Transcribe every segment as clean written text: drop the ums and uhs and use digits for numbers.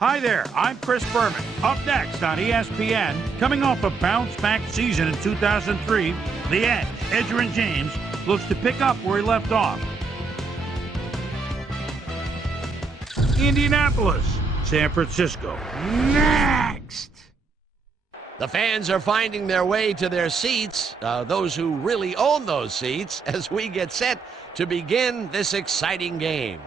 Hi there, I'm Chris Berman. Up next on ESPN, coming off a bounce-back season in 2003, the Edge, Edgerrin James, looks to pick up where he left off. Indianapolis, San Francisco, next! The fans are finding their way to their seats, those who really own those seats, as we get set to begin this exciting game.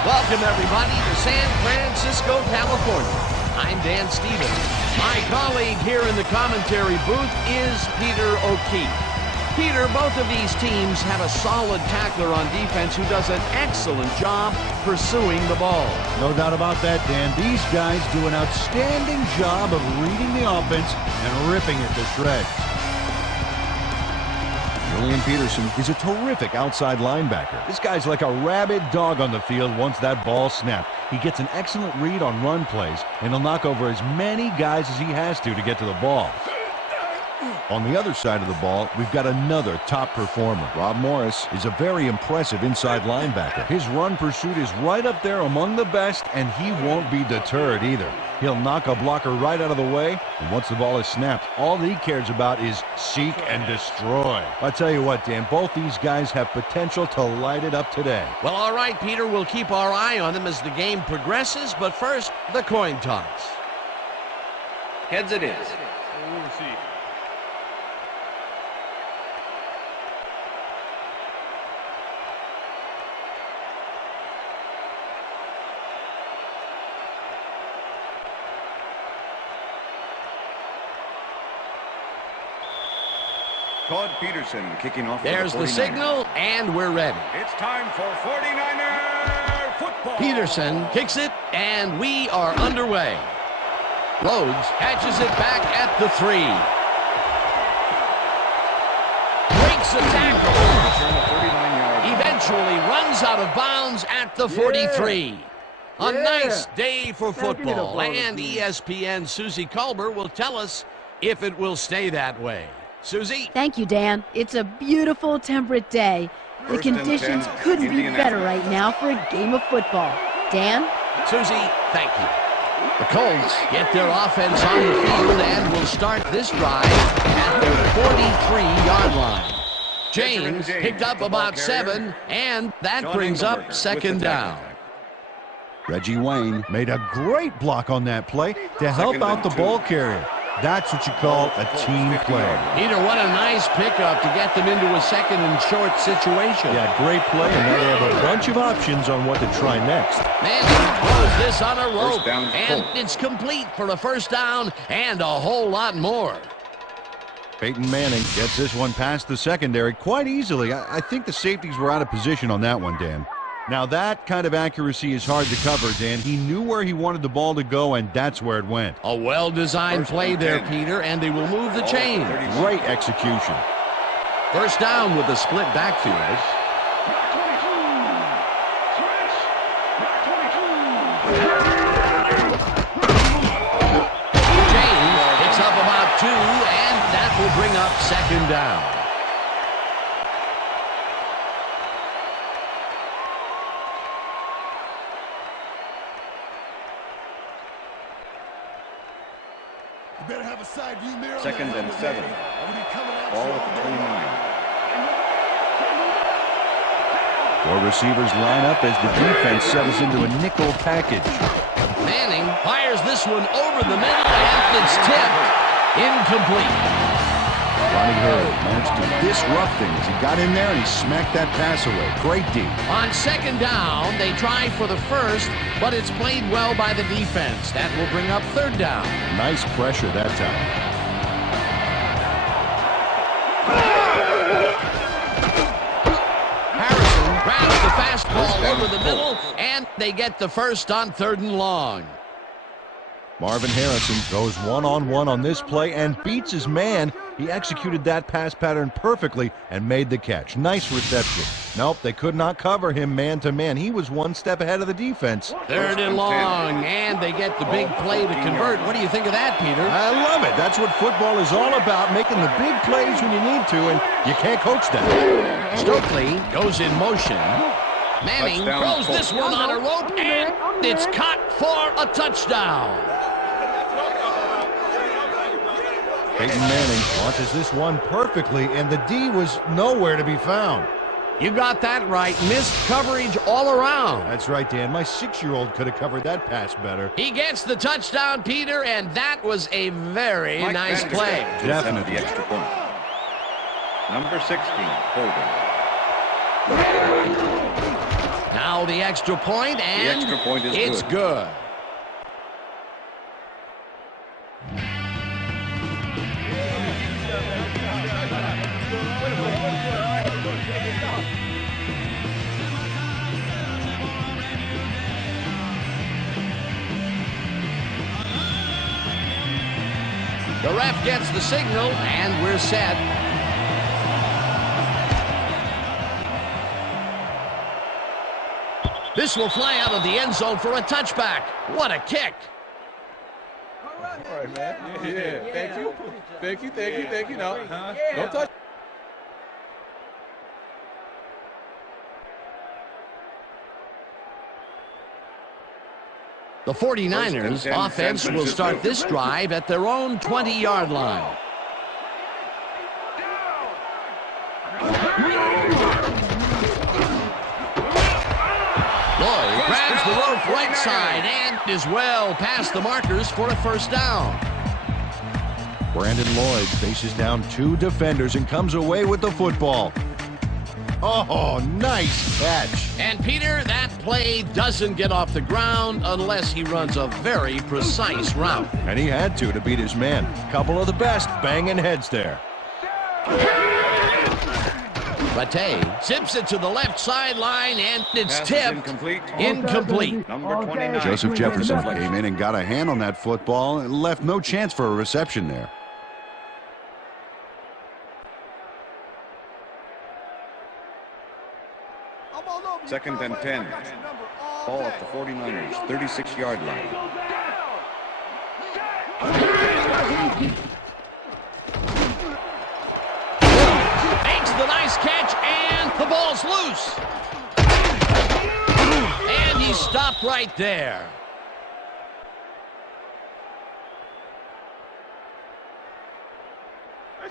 Welcome, everybody, to San Francisco, California. I'm Dan Stevens. My colleague here in the commentary booth is Peter O'Keefe. Peter, both of these teams have a solid tackler on defense who does an excellent job pursuing the ball. No doubt about that, Dan. These guys do an outstanding job of reading the offense and ripping it to shreds. Julian Peterson is a terrific outside linebacker. This guy's like a rabid dog on the field once that ball snapped. He gets an excellent read on run plays, and he'll knock over as many guys as he has to get to the ball. On the other side of the ball, we've got another top performer. Rob Morris is a very impressive inside linebacker. His run pursuit is right up there among the best, and he won't be deterred either. He'll knock a blocker right out of the way, and once the ball is snapped, all he cares about is seek and destroy. I tell you what, Dan, both these guys have potential to light it up today. Well, all right, Peter, we'll keep our eye on them as the game progresses, but first, the coin toss. Heads it is. We'll see. Todd Peterson kicking off. There's the signal, and we're ready. It's time for 49er football. Peterson kicks it, and we are underway. Rhodes catches it back at the 3. Breaks a tackle. Eventually runs out of bounds at the 43. A nice day for football, and ESPN Susie Culber will tell us if it will stay that way. Susie? Thank you, Dan. It's a beautiful, temperate day. The conditions couldn't be better right now for a game of football. Dan? Susie, thank you. The Colts get their offense on the field and will start this drive at the 43-yard line. James picked up about 7, and that brings up second down. Reggie Wayne made a great block on that play to help out the ball carrier. That's what you call a team play. Peter, what a nice pickup to get them into a second and short situation. Yeah, great play, and now they have a bunch of options on what to try next. Manning throws this on a rope, and it's complete for a first down and a whole lot more. Peyton Manning gets this one past the secondary quite easily. I think the safeties were out of position on that one, Dan. Now, that kind of accuracy is hard to cover, Dan. He knew where he wanted the ball to go, and that's where it went. A well-designed play there, Peter, and they will move the chain. Great execution. First down with a split backfield. James picks up about 2, and that will bring up second down. Second and 7. Ball at the 29. 4 receivers line up as the defense settles into a nickel package. Manning fires this one over the middle, and it's tipped. Incomplete. Ronnie Hurd managed to disrupt things. He got in there and he smacked that pass away. Great D. On second down, they try for the first, but it's played well by the defense. That will bring up third down. Nice pressure that time. Harrison grabs the fastball over the middle, and they get the first on 3rd and long. Marvin Harrison goes one-on-one on this play and beats his man. He executed that pass pattern perfectly and made the catch. Nice reception. Nope, they could not cover him man-to-man. He was one step ahead of the defense. 3rd and long, and they get the big play to convert. What do you think of that, Peter? I love it. That's what football is all about, making the big plays when you need to, and you can't coach that. Stokely goes in motion. Manning Touchdown, throws this one on a rope, and it's caught for a touchdown. Peyton Manning launches this one perfectly, and the D was nowhere to be found. You got that right. Missed coverage all around. That's right, Dan. My 6-year-old could have covered that pass better. He gets the touchdown, Peter, and that was a very nice play. Definitely the extra point. Number 16, holding. Now the extra point, and the extra point is it's good. The ref gets the signal, and we're set. This will fly out of the end zone for a touchback. What a kick. All right, man. Yeah. Thank you. Thank you. No, don't touch. The 49ers offense will start this drive at their own 20-yard line. Lloyd grabs the rope right side and is well past the markers for a first down. Brandon Lloyd faces down 2 defenders and comes away with the football. Oh, nice catch. And Peter, that play doesn't get off the ground unless he runs a very precise route. And he had to beat his man. Couple of the best banging heads there. Bate zips it to the left sideline, and it's Pass is tipped. Incomplete. Number 29. Joseph Jefferson came in and got a hand on that football and left no chance for a reception there. Second and 10. Ball at the 49ers, 36-yard line. Makes the nice catch, and the ball's loose. And he stopped right there.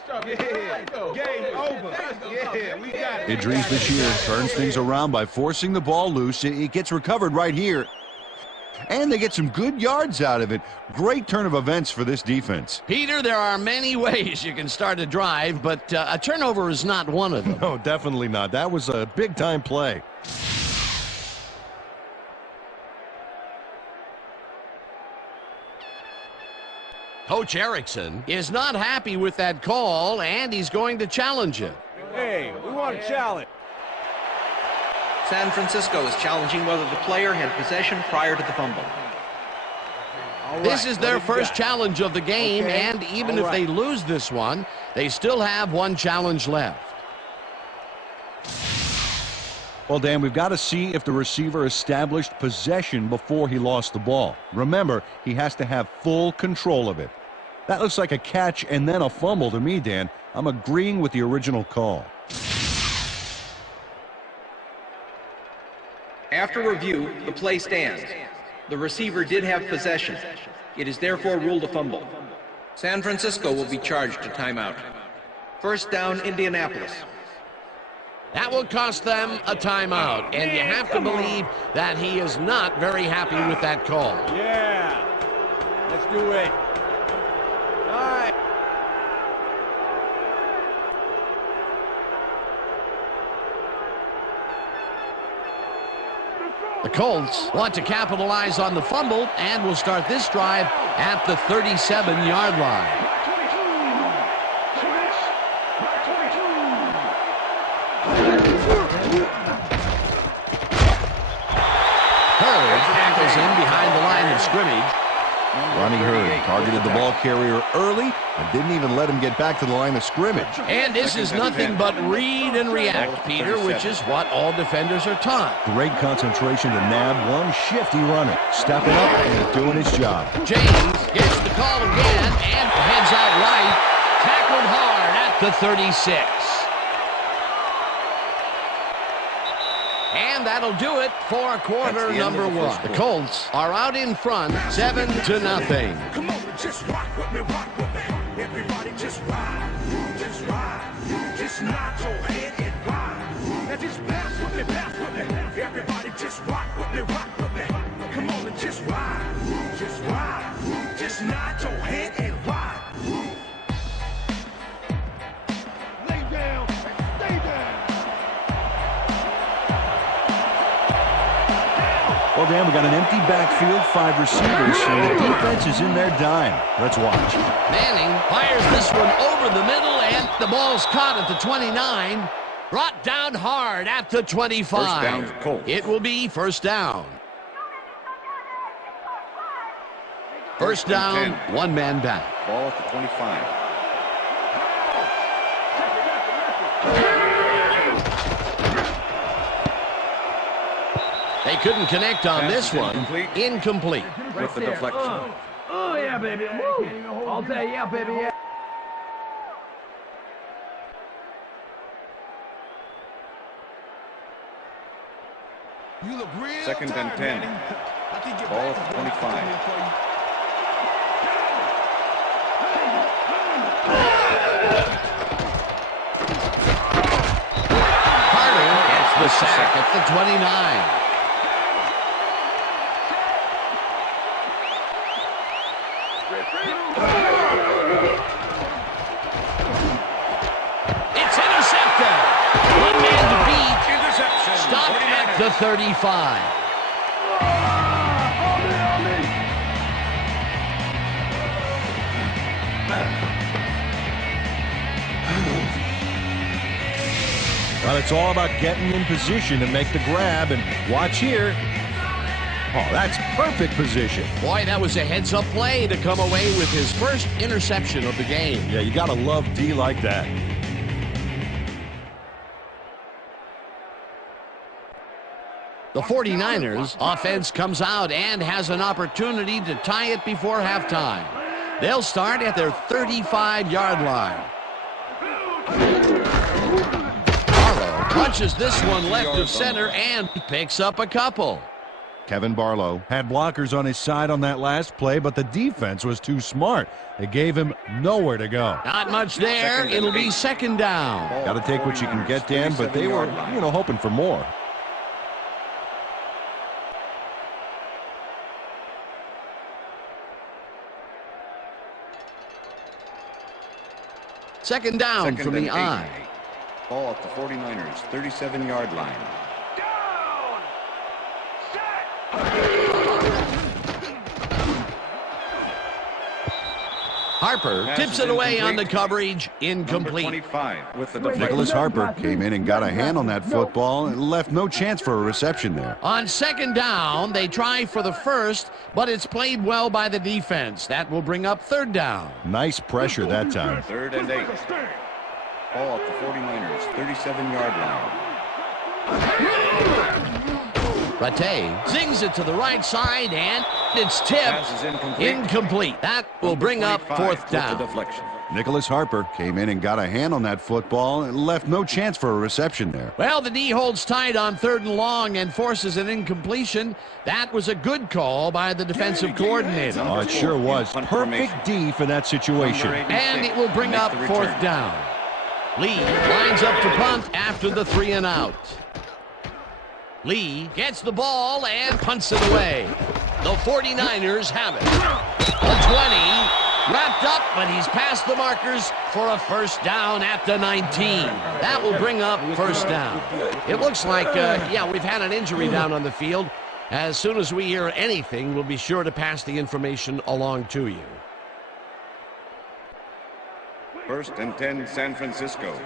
Game over. Yeah, we got it. Idris Bashir turns things around by forcing the ball loose. It gets recovered right here. And they get some good yards out of it. Great turn of events for this defense. Peter, there are many ways you can start a drive, but a turnover is not one of them. No, definitely not. That was a big-time play. Coach Erickson is not happy with that call, and he's going to challenge it. Hey, we want a challenge. San Francisco is challenging whether the player had possession prior to the fumble. This is their first challenge of the game, and even if they lose this one, they still have one challenge left. Well, Dan, we've got to see if the receiver established possession before he lost the ball. Remember, he has to have full control of it. That looks like a catch and then a fumble to me, Dan. I'm agreeing with the original call. After review, the play stands. The receiver did have possession. It is therefore ruled a fumble. San Francisco will be charged a timeout. First down, Indianapolis. That will cost them a timeout, and you have to believe that he is not very happy with that call. Yeah. Let's do it. All right. The Colts want to capitalize on the fumble and will start this drive at the 37-yard line. Hurd tackles him behind the line of scrimmage. Ronnie Hurd targeted the ball carrier early and didn't even let him get back to the line of scrimmage. And this is nothing but read and react, Peter, which is what all defenders are taught. Great concentration to nab one shifty runner, stepping up and doing his job. James gets the call again and heads out right, tackled hard at the 36. And And that'll do it for quarter number one. The Colts are out in front, 7-0. Come on, just rock with me, rock with me. Everybody just ride, just ride. Just nod your head and ride. Now just pass with me, pass with me. Everybody just rock with me, rock with me. Come on and just ride, just ride. Just nod your head and ride. Lay down, stay down. Well, Dan, we got an empty backfield, 5 receivers, and the defense is in their dime. Let's watch. Manning fires this one over the middle, and the ball's caught at the 29. Brought down hard at the 25. First down, Colts. It will be first down. First down, 10. one man back. Ball at the 25. They couldn't connect on Pass this is one. Incomplete. With the deflection. Oh, yeah, baby. Woo. All day, yeah, baby, yeah. You look real Second and tired, 10. Manning. I think your Ball back at is 25. Carter gets the sack at the 29. It's intercepted. One man to beat. Interception. Stopped at the 35. Well, it's all about getting in position to make the grab, and watch here. Oh, that's perfect position. Boy, that was a heads-up play to come away with his first interception of the game. Yeah, you got to love D like that. The 49ers offense comes out and has an opportunity to tie it before halftime. They'll start at their 35-yard line. Barlow punches this one left of center and picks up a couple. Kevin Barlow had blockers on his side on that last play, but the defense was too smart. They gave him nowhere to go. Not much there. It'll be second down. Got to take what you can get, Dan, but they were, hoping for more. Second down Second from and the 8. eye. Ball at the 49ers, 37-yard line. Harper Pass tips is it away on the incomplete. coverage. Incomplete. Number 25 with the deflection. Nicholas Harper came in and got a hand on that football and left no chance for a reception there. On second down, they try for the first, but it's played well by the defense. That will bring up third down. Nice pressure that time. 3rd and 8. Ball at the 49ers, 37-yard line. Rattay zings it to the right side, and it's tipped. Pass is Incomplete. That will bring up 25 fourth with the down. deflection. Nicholas Harper came in and got a hand on that football and left no chance for a reception there. Well, the D holds tight on 3rd and long and forces an incompletion. That was a good call by the defensive coordinator. Oh, it sure was. Punt Perfect formation. D for that situation. Number 86 And it will bring make up the fourth return. down. Lee lines up to punt after the 3 and out. Lee gets the ball and punts it away. The 49ers have it. The 20 wrapped up, but he's past the markers for a first down at the 19. That will bring up first down. It looks like, we've had an injury down on the field. As soon as we hear anything, we'll be sure to pass the information along to you. 1st and 10, San Francisco.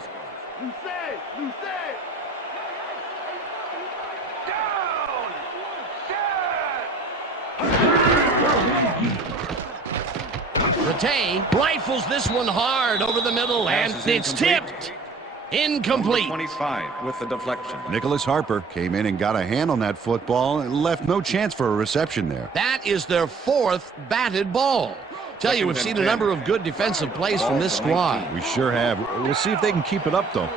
Rattay rifles this one hard over the middle, and Pass is it's incomplete. tipped. Incomplete. 25 with the deflection. Nicholas Harper came in and got a hand on that football and left no chance for a reception there. That is their 4th batted ball. Tell you, we've seen a number of good defensive plays from this squad. We sure have. We'll see if they can keep it up, though.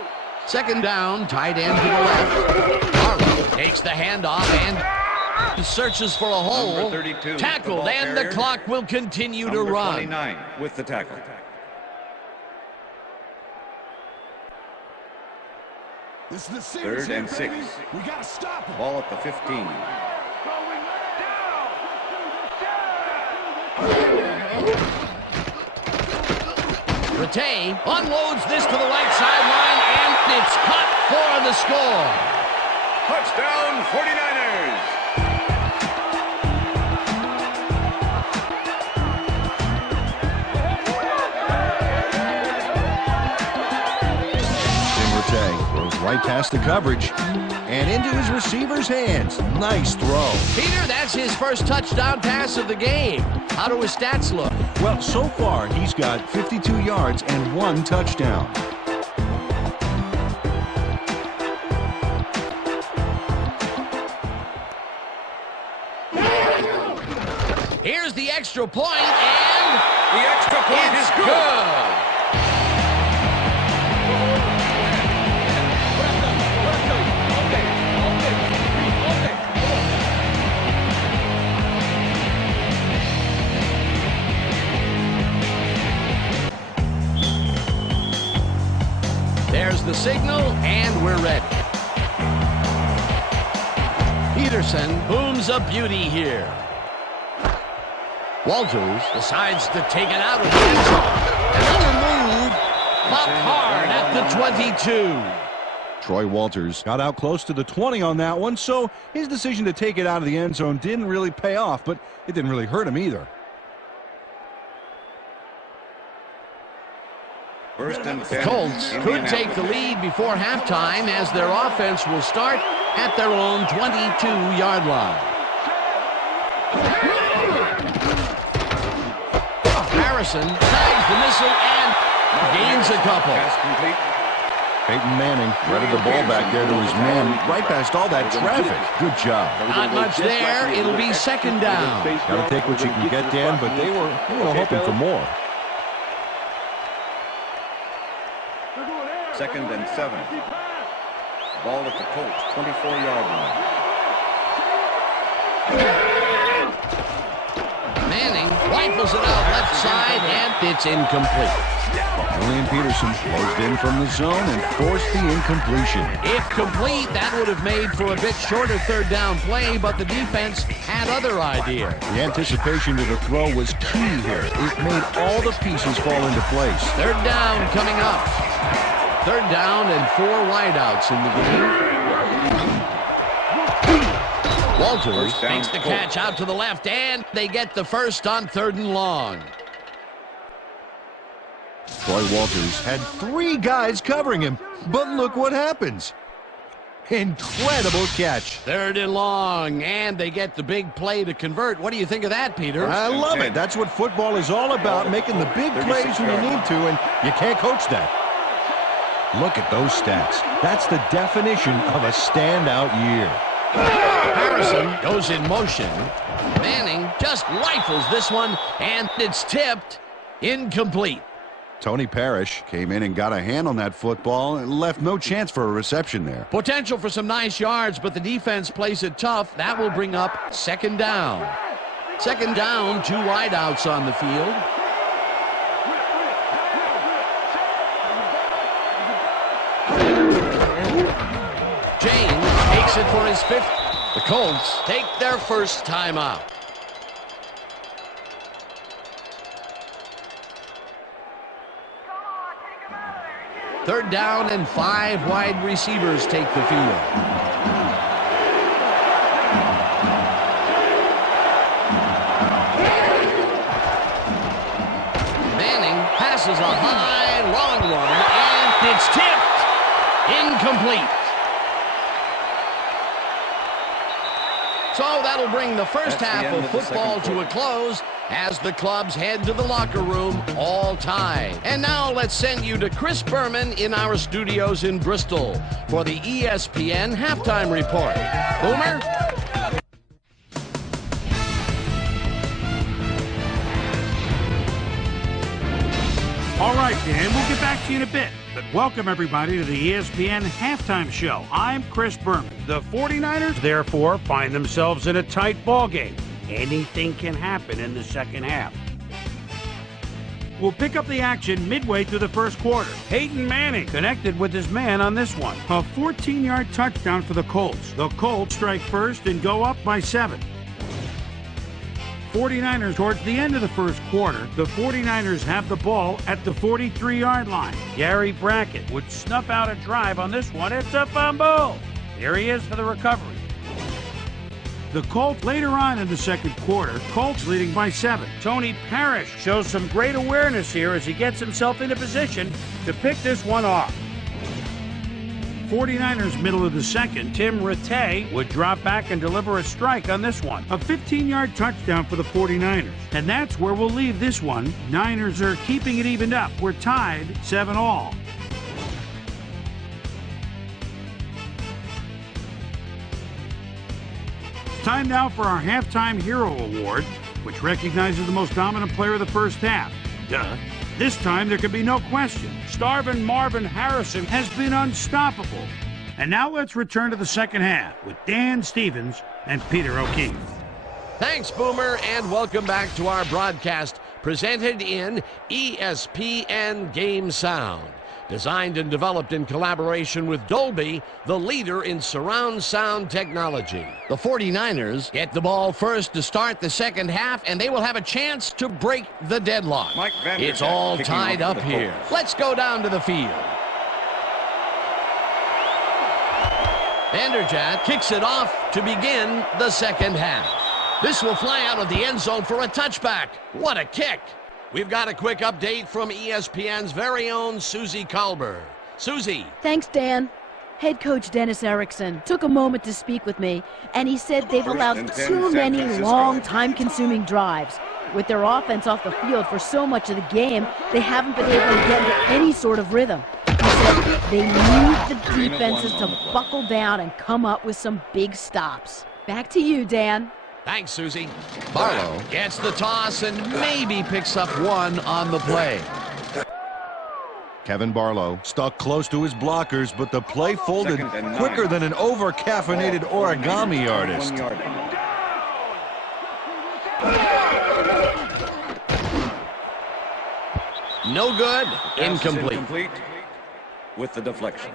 Second down, tight end to the left. Barlow Takes the handoff and searches for a hole. Number 32, Tackled, and the clock will continue to run. 29 with the tackle. This is the Third and 6. We gotta stop him. Ball at the 15. Rattay unloads this to the right sideline, and it's caught for the score. Touchdown 49ers! Throws right past the coverage and into his receiver's hands. Nice throw. Peter, that's his first touchdown pass of the game. How do his stats look? Well, so far he's got 52 yards and 1 touchdown. Here's the extra point, and The extra point it's is good. There's the signal, and we're ready. Peterson booms a beauty here. Walters decides to take it out of the end zone. Another move, up hard at the 22. Troy Walters got out close to the 20 on that one, so his decision to take it out of the end zone didn't really pay off, but it didn't really hurt him either. First and The 10. Colts could take the lead before halftime as their offense will start at their own 22-yard line. Harrison tags the missile and gains a couple. Pass complete. Peyton Manning threaded the ball back there to his man right past all that traffic. Good job. Not much there. It'll be second down. Got to take what you can get, Dan, but they were hoping for more. Second and 7. Ball at the Colts 24-yard line. Manning rifles it out left side, and it's incomplete. Julian Peterson closed in from the zone and forced the incompletion. If complete, that would have made for a bit shorter third down play, but the defense had other ideas. The anticipation to the throw was key here. It made all the pieces fall into place. Third down coming up. Third down and 4 wideouts in the game. Walters makes the catch out to the left, and they get the first on 3rd and long. Troy Walters had 3 guys covering him, but look what happens. Incredible catch. 3rd and long, and they get the big play to convert. What do you think of that, Peter? I love it. That's what football is all about, making the big plays when you need to, and you can't coach that. Look at those stats. That's the definition of a standout year. Harrison goes in motion. Manning just rifles this one, and it's tipped. Incomplete. Tony Parrish came in and got a hand on that football and left no chance for a reception there. Potential for some nice yards, but the defense plays it tough. That will bring up second down. Second down, 2 wideouts on the field. James takes it for his 5th. The Colts take their first timeout. Third down and 5 wide receivers take the field. Manning passes a high, long one, and it's tipped. Incomplete. So that'll bring the first half of football to a close as the clubs head to the locker room all tied. And now let's send you to Chris Berman in our studios in Bristol for the ESPN halftime report. Boomer? All right, Dan, we'll get get back to you in a bit, but welcome everybody to the ESPN Halftime Show. I'm Chris Berman. The 49ers, therefore, find themselves in a tight ball game. Anything can happen in the second half. We'll pick up the action midway through the first quarter. Peyton Manning connected with his man on this one. A 14-yard touchdown for the Colts. The Colts strike first and go up by 7. 49ers towards the end of the first quarter. The 49ers have the ball at the 43-yard line. Gary Brackett would snuff out a drive on this one. It's a fumble. There he is for the recovery. The Colts later on in the second quarter, Colts leading by 7. Tony Parrish shows some great awareness here as he gets himself into position to pick this one off. 49ers middle of the second, Tim Rattay would drop back and deliver a strike on this one. A 15-yard touchdown for the 49ers. And that's where we'll leave this one. Niners are keeping it evened up. We're tied 7-all. Time now for our Halftime Hero Award, which recognizes the most dominant player of the first half. Duh. This time there can be no question. Starvin' Marvin Harrison has been unstoppable. And now let's return to the second half with Dan Stevens and Peter O'Keefe. Thanks, Boomer, and welcome back to our broadcast presented in ESPN Game Sound. Designed and developed in collaboration with Dolby, the leader in surround sound technology. The 49ers get the ball first to start the second half, and they will have a chance to break the deadlock. It's all tied up here. Let's go down to the field. Vanderjagt kicks it off to begin the second half. This will fly out of the end zone for a touchback. What a kick! We've got a quick update from ESPN's very own Susie Colbert. Susie. Thanks, Dan. Head coach Dennis Erickson took a moment to speak with me, and he said they've allowed too many long, time-consuming drives. With their offense off the field for so much of the game, they haven't been able to get into any sort of rhythm. He said they need the defenses to buckle down and come up with some big stops. Back to you, Dan. Thanks, Susie. Barlow gets the toss and maybe picks up one on the play. Kevin Barlow stuck close to his blockers, but the play folded quicker than an over-caffeinated origami artist. No good. Incomplete. With the deflection.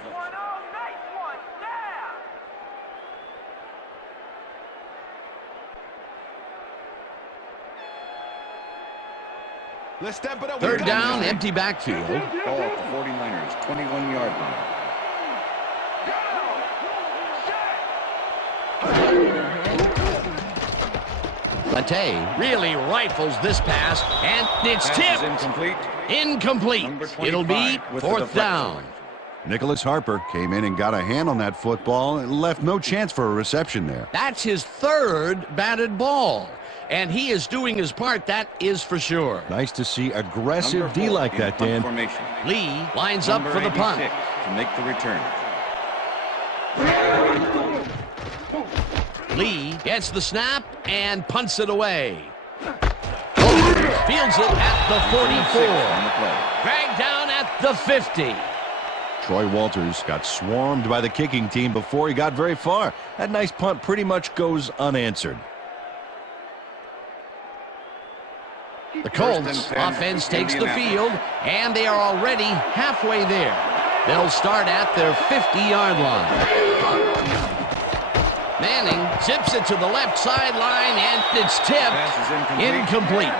Third down, empty backfield. Ball at the 49ers, 21-yard line. Rattay really rifles this pass, and it's tipped. Incomplete. It'll be fourth down. Nicholas Harper came in and got a hand on that football and left no chance for a reception there. That's his third batted ball, and he is doing his part, that is for sure. Nice to see aggressive D like that, Dan. Lee lines up for the punt. To make the return. Lee gets the snap and punts it away. Fields it at the 44. Dragged down at the 50. Troy Walters got swarmed by the kicking team before he got very far. That nice punt pretty much goes unanswered. The Colts offense takes the field, and they are already halfway there. They'll start at their 50-yard line. Manning zips it to the left sideline, and it's tipped. Incomplete.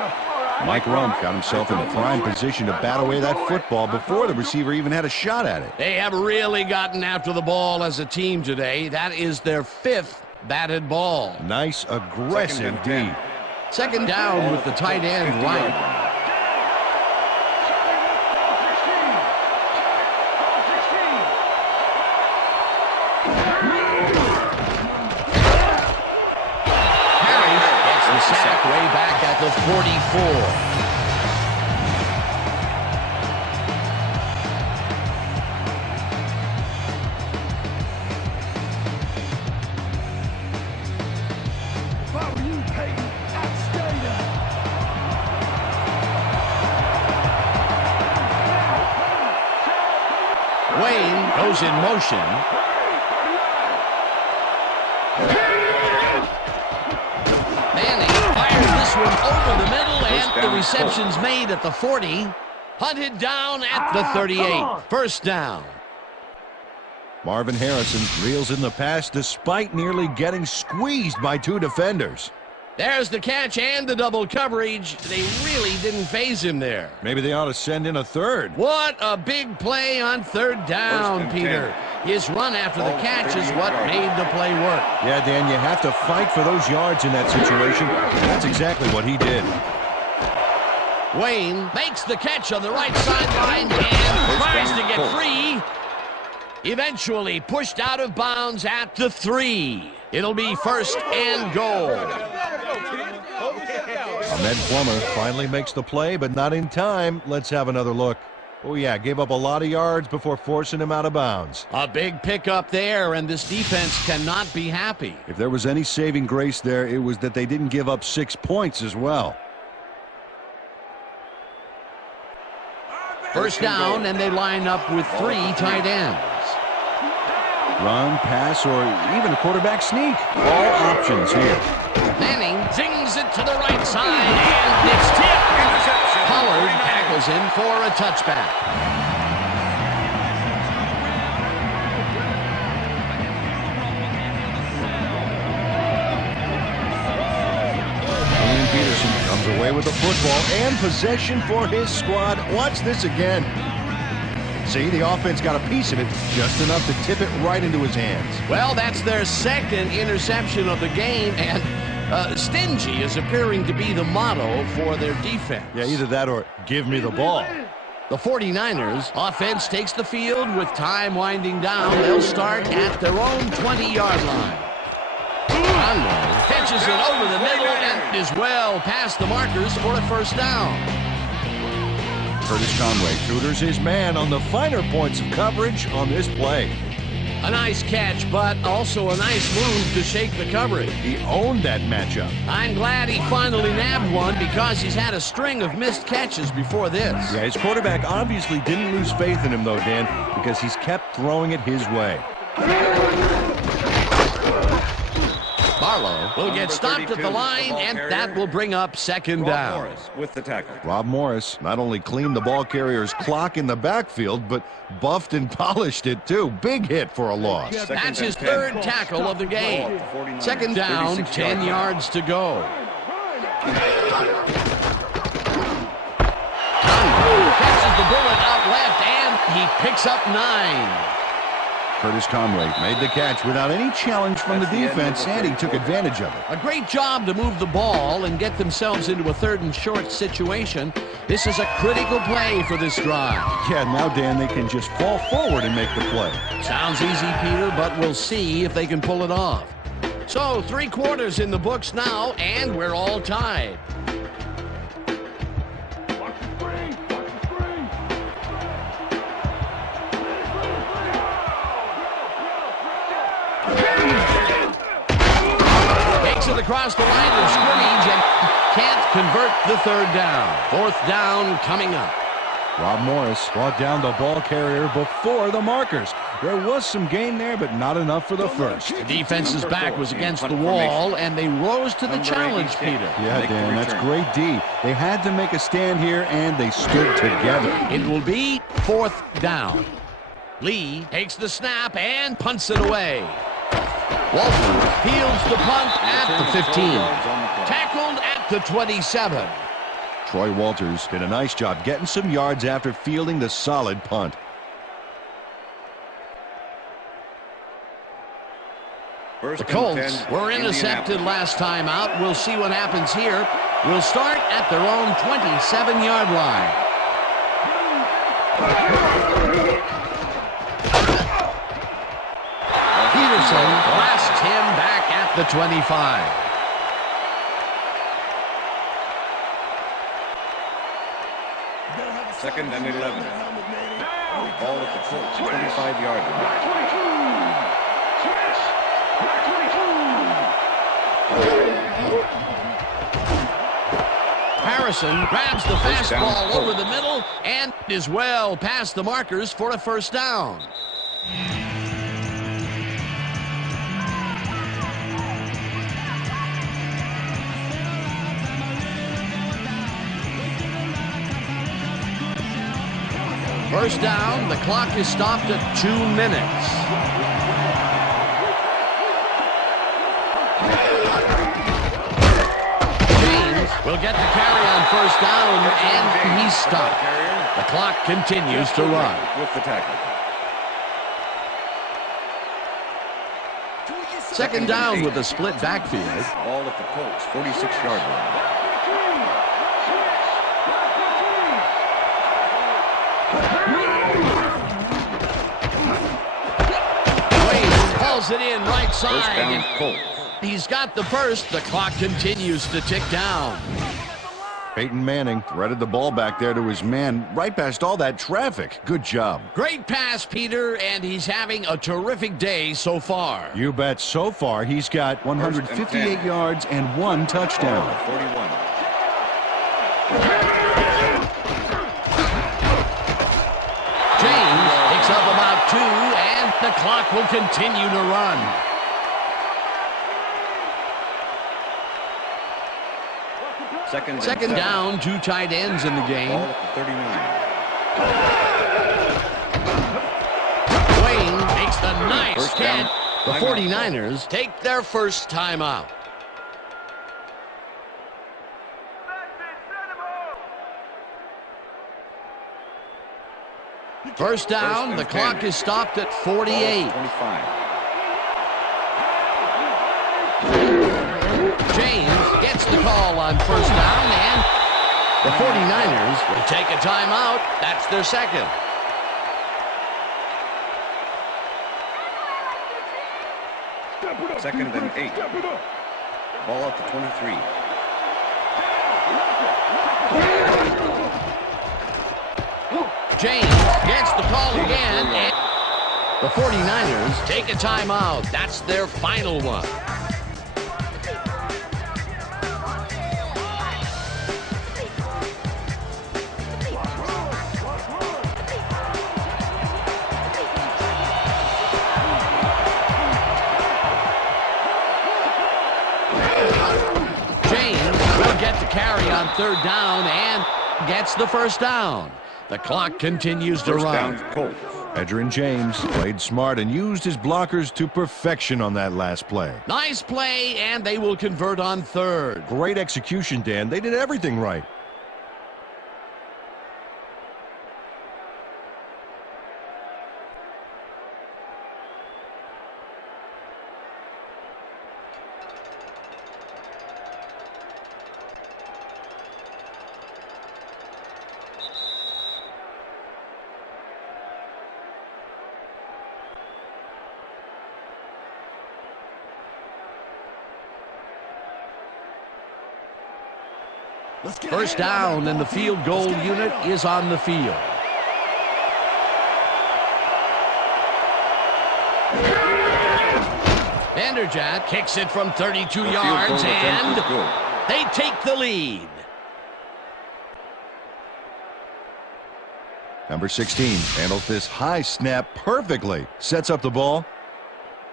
Mike Rumph got himself in a prime position to bat away that football before the receiver even had a shot at it. They have really gotten after the ball as a team today. That is their fifth batted ball. Nice, aggressive D. Second down with the tight end right. Harris gets the sack way back at the 44. goes in motion. Manning fires this one over the middle, and the reception's made at the 40. Hunted down at the 38. First down. Marvin Harrison reels in the pass despite nearly getting squeezed by two defenders. There's the catch and the double coverage. They really didn't phase him there. Maybe they ought to send in a third. What a big play on third down, Peter. His run after the catch is what made the play work. Yeah, Dan, you have to fight for those yards in that situation. And that's exactly what he did. Wayne makes the catch on the right sideline and tries to get free. Eventually pushed out of bounds at the 3. It'll be first and goal. Ahmed Plummer finally makes the play, but not in time. Let's have another look. Oh, yeah, gave up a lot of yards before forcing him out of bounds. A big pickup there, and this defense cannot be happy. If there was any saving grace there, it was that they didn't give up 6 points as well. First down, and they line up with 3 tight ends. Run, pass, or even a quarterback sneak. All options here. Manning zings it to the right side, and it's tipped. Pollard tackles him for a touchback. Ian Peterson comes away with the football and possession for his squad. Watch this again. See, the offense got a piece of it, just enough to tip it right into his hands. Well, that's their second interception of the game, and stingy is appearing to be the motto for their defense. Yeah, either that or give me the ball. The 49ers offense takes the field with time winding down. They'll start at their own 20-yard line. Conway catches it over the middle and is well past the markers for a first down. Curtis Conway tutors his man on the finer points of coverage on this play. A nice catch, but also a nice move to shake the coverage. He owned that matchup. I'm glad he finally nabbed one because he's had a string of missed catches before this. Yeah, his quarterback obviously didn't lose faith in him, though, Dan, because he's kept throwing it his way. Barlow will get stopped at the line, and that will bring up second down. Morris with the tackle. Rob Morris not only cleaned the ball carrier's clock in the backfield, but buffed and polished it, too. Big hit for a loss. That's his third tackle of the game. Second down, 10 yards to go. Conway catches the bullet out left, and he picks up 9. Curtis Conway made the catch without any challenge from the defense, and he took advantage of it. A great job to move the ball and get themselves into a 3rd and short situation. This is a critical play for this drive. Yeah, now, Dan, they can just fall forward and make the play. Sounds easy, Peter, but we'll see if they can pull it off. So, 3 quarters in the books now, and we're all tied. Across the line of scrimmage and can't convert the 3rd down. 4th down coming up. Rob Morris brought down the ball carrier before the markers. There was some gain there, but not enough for the first. The defense's back was against the wall, and they rose to the challenge, Peter. Yeah, Dan, that's great D. They had to make a stand here, and they stood together. It will be 4th down. Lee takes the snap and punts it away. Walters fields the punt at the 15. Tackled at the 27. Troy Walters did a nice job getting some yards after fielding the solid punt. The Colts were intercepted last time out. We'll see what happens here. We'll start at their own 27-yard line. Peterson blasts him back at the 25. Second and 11. Ball at the Colts 25-yard line. Harrison grabs the fastball over the middle and is well past the markers for a first down. First down, the clock is stopped at 2 minutes. James will get the carry on first down, and he's stopped. The clock continues to run. With the tackle. Second down with a split backfield. Ball at the Colts, 46-yard line. It in right side. First down, Colts. He's got the first. The clock continues to tick down. Peyton Manning threaded the ball back there to his man right past all that traffic. Good job. Great pass, Peter, and he's having a terrific day so far. You bet. So far, he's got 158 yards and 1 touchdown. 41. James picks up about 2, and the clock will continue to run. Second down, 2 tight ends in the game. Ball at the 39. Wayne makes the nice First catch. down. The 49ers take their first timeout. First down, the clock is stopped at 48. 25. James gets the call on first down, and the 49ers will take a timeout. That's their second. Second and 8. Ball at the 23. James gets the call again, and the 49ers take a timeout. That's their final one. James will get the carry on third down and gets the first down. The clock continues to First run. down, Colts. Edgerrin James played smart and used his blockers to perfection on that last play. Nice play, and they will convert on third. Great execution, Dan. They did everything right. First down, and the field goal unit is on the field. Vanderjagt kicks it from 32 yards, and they take the lead. Number 16 handles this high snap perfectly. Sets up the ball.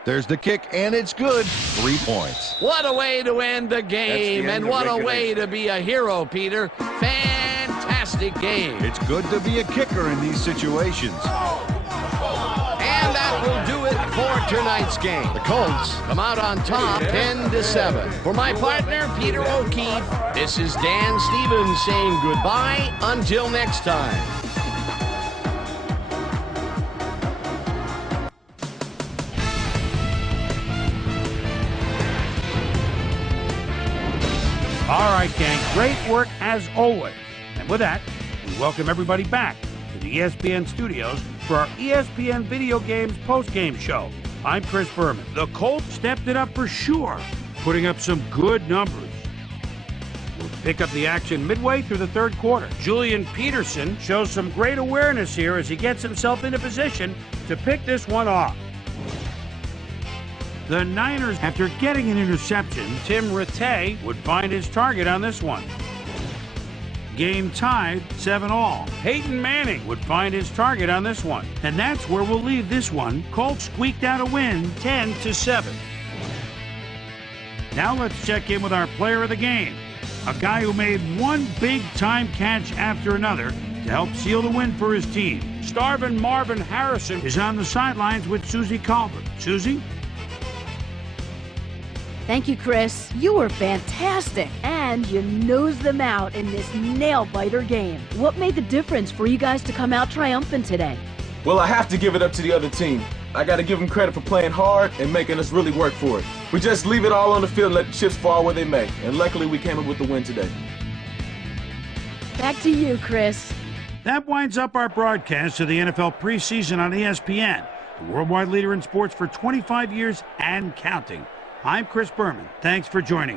There's the kick, and it's good. 3 points. What a way to end the game, and what a way to be a hero, Peter. Fantastic game. It's good to be a kicker in these situations. And that will do it for tonight's game. The Colts come out on top 10-7. For my partner, Peter O'Keefe, this is Dan Stevens saying goodbye until next time. All right, gang, great work as always. And with that, we welcome everybody back to the ESPN studios for our ESPN Video Games post-game show. I'm Chris Berman. The Colts stepped it up for sure, putting up some good numbers. We'll pick up the action midway through the third quarter. Julian Peterson shows some great awareness here as he gets himself into position to pick this one off. The Niners, after getting an interception, Tim Rattay would find his target on this one. Game tied 7-all. Peyton Manning would find his target on this one. And that's where we'll leave this one. Colts squeaked out a win 10-7. Now let's check in with our player of the game. A guy who made one big-time catch after another to help seal the win for his team. Starvin' Marvin Harrison is on the sidelines with Susie Calvert. Susie? Thank you, Chris. You were fantastic, and you nosed them out in this nail-biter game. What made the difference for you guys to come out triumphant today? Well, I have to give it up to the other team. I got to give them credit for playing hard and making us really work for it. We just leave it all on the field and let the chips fall where they may. And luckily, we came up with the win today. Back to you, Chris. That winds up our broadcast of the NFL preseason on ESPN, the worldwide leader in sports for 25 years and counting. I'm Chris Berman. Thanks for joining.